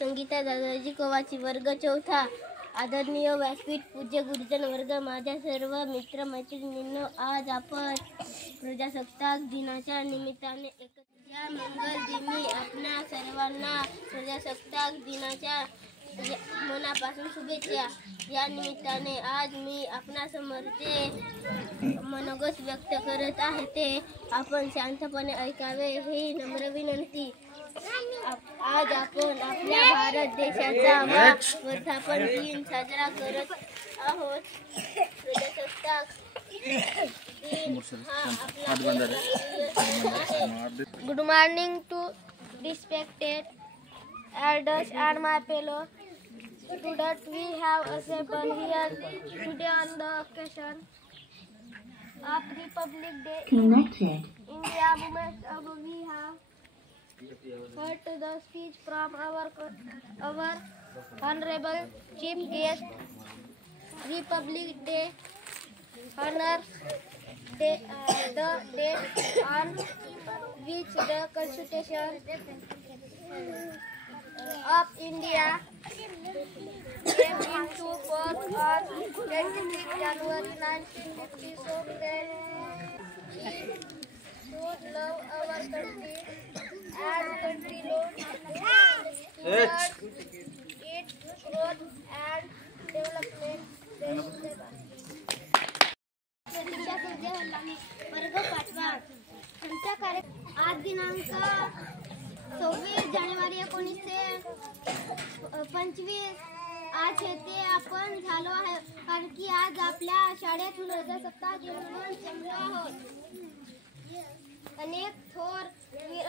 संगीता दादाजी कोवाची वर्ग चौथा। आदरणीय व्यासपीठ पूज्य गुरुजन वर्ग, माझ्या सर्व मित्र मैत्रिणींनो, आज आपण प्रजासत्ताक दिनाच्या निमित्ताने या मंगल दिनी आपणा सर्वांना प्रजासत्ताक दिनाच्या मनापासून शुभेच्छा। या निमित्ताने आज मी आपणासमोरचे मनोगत व्यक्त करत आहे ते आपण शांतपणे ऐकावे ही नम्र विनंती। आज आपण आपल्या भारत देशाचा वर्धापन दिन साजरा करत आहोत। प्रजासत्ताक दिन हा आपला आहे। Good morning to respected elders and my fellow students, we have assembled here today on the occasion of Republic Day in India. Moments ago we have heard the speech from our honorable chief guest. Republic Day honors the date on which the Constitution of India came into force on 26 January 1950, so that we should love our country and country love its growth and development. वर्ग 5वा आमचा कार्यक्रम आज दिनांक 26 जानेवारी 1925 आज येथे आपण झालो आहे, कारण की आज आपल्या शाळेतून प्रजासत्ताक दिन म्हणून जमलो आहोत। अनेक थोर वीर